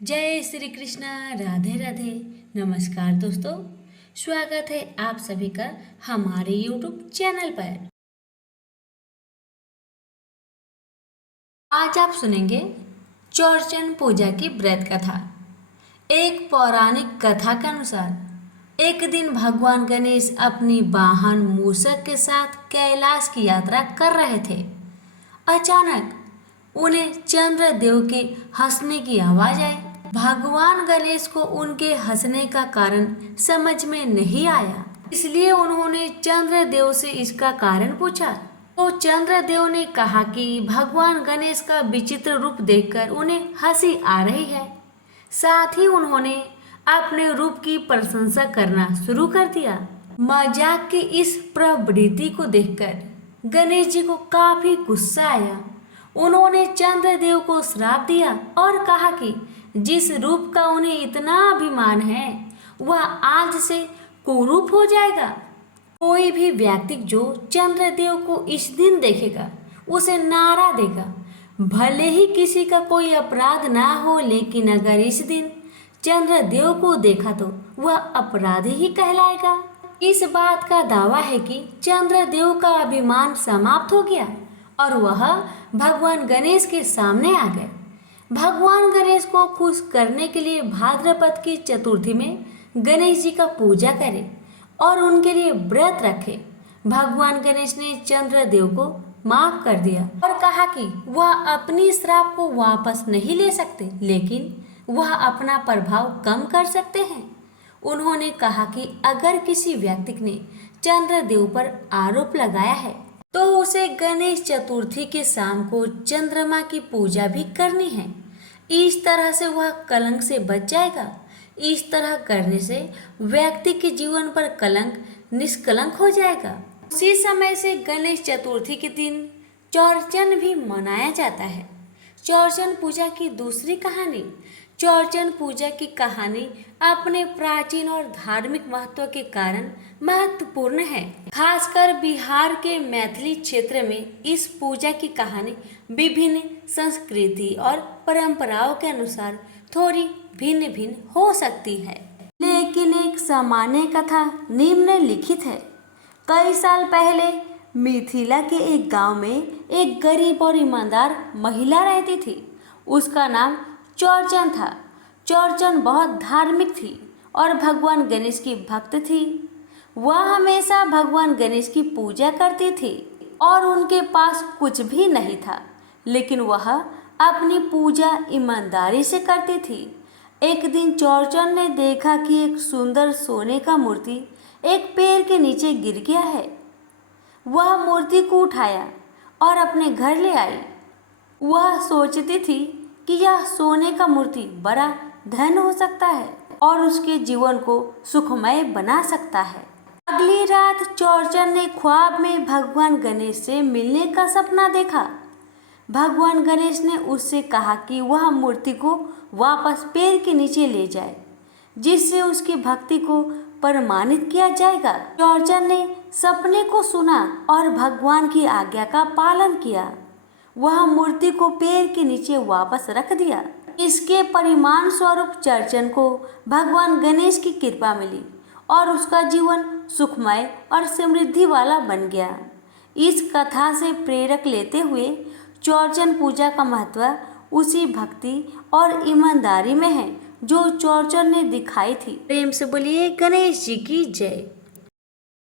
जय श्री कृष्णा। राधे राधे। नमस्कार दोस्तों, स्वागत है आप सभी का हमारे YouTube चैनल पर। आज आप सुनेंगे चौरचन पूजा की व्रत कथा। एक पौराणिक कथा के अनुसार एक दिन भगवान गणेश अपनी वाहन मूषक के साथ कैलाश की यात्रा कर रहे थे। अचानक उन्हें चंद्रदेव के हंसने की आवाज आई। भगवान गणेश को उनके हंसने का कारण समझ में नहीं आया, इसलिए उन्होंने चंद्रदेव से इसका कारण पूछा। तो चंद्रदेव ने कहा कि भगवान गणेश का विचित्र रूप देखकर उन्हें हंसी आ रही है। साथ ही उन्होंने अपने रूप की प्रशंसा करना शुरू कर दिया। मजाक की इस प्रवृत्ति को देखकर गणेश जी को काफी गुस्सा आया। उन्होंने चंद्रदेव को श्राप दिया और कहा कि जिस रूप का उन्हें इतना अभिमान है वह आज से कुरूप हो जाएगा। कोई भी व्यक्ति जो चंद्रदेव को इस दिन देखेगा उसे नारा देगा, भले ही किसी का कोई अपराध ना हो, लेकिन अगर इस दिन चंद्रदेव को देखा तो वह अपराधी ही कहलाएगा। इस बात का दावा है कि चंद्रदेव का अभिमान समाप्त हो गया और वह भगवान गणेश के सामने आ गए। भगवान गणेश को खुश करने के लिए भाद्रपद की चतुर्थी में गणेश जी का पूजा करें और उनके लिए व्रत रखें। भगवान गणेश ने चंद्रदेव को माफ कर दिया और कहा कि वह अपनी श्राप को वापस नहीं ले सकते, लेकिन वह अपना प्रभाव कम कर सकते हैं। उन्होंने कहा कि अगर किसी व्यक्ति ने चंद्रदेव पर आरोप लगाया है तो उसे गणेश चतुर्थी के शाम को चंद्रमा की पूजा भी करनी है। इस तरह से वह कलंक से बच जाएगा। इस तरह करने से व्यक्ति के जीवन पर कलंक निष्कलंक हो जाएगा। उसी समय से गणेश चतुर्थी के दिन चौरचन भी मनाया जाता है। चौरचन पूजा की दूसरी कहानी। चौरचन पूजा की कहानी अपने प्राचीन और धार्मिक महत्व के कारण महत्वपूर्ण है। खासकर बिहार के मैथिली क्षेत्र में इस पूजा की कहानी विभिन्न संस्कृति और परंपराओं के अनुसार थोड़ी भिन्न भिन्न हो सकती है, लेकिन एक सामान्य कथा निम्नलिखित है। कई साल पहले मिथिला के एक गांव में एक गरीब और ईमानदार महिला रहती थी। उसका नाम चौरचन था। चौरचन बहुत धार्मिक थी और भगवान गणेश की भक्त थी। वह हमेशा भगवान गणेश की पूजा करती थी और उनके पास कुछ भी नहीं था, लेकिन वह अपनी पूजा ईमानदारी से करती थी। एक दिन चौरचन ने देखा कि एक सुंदर सोने का मूर्ति एक पेड़ के नीचे गिर गया है। वह मूर्ति को उठाया और अपने घर ले आई। वह सोचती थी कि यह सोने का मूर्ति बड़ा धन हो सकता है और उसके जीवन को सुखमय बना सकता है। अगली रात चौरचन ने ख्वाब में भगवान गणेश से मिलने का सपना देखा। भगवान गणेश ने उससे कहा कि वह मूर्ति को वापस पेड़ के नीचे ले जाए, जिससे उसकी भक्ति को प्रमाणित किया जाएगा। चौरचन ने सपने को सुना और भगवान की आज्ञा का पालन किया। वह मूर्ति को पेड़ के नीचे वापस रख दिया। इसके परिणाम स्वरूप चौरचन को भगवान गणेश की कृपा मिली और उसका जीवन सुखमय और समृद्धि वाला बन गया। इस कथा से प्रेरक लेते हुए चौरचन पूजा का महत्व उसी भक्ति और ईमानदारी में है जो चौरचन ने दिखाई थी। प्रेम से बोलिए गणेश जी की जय।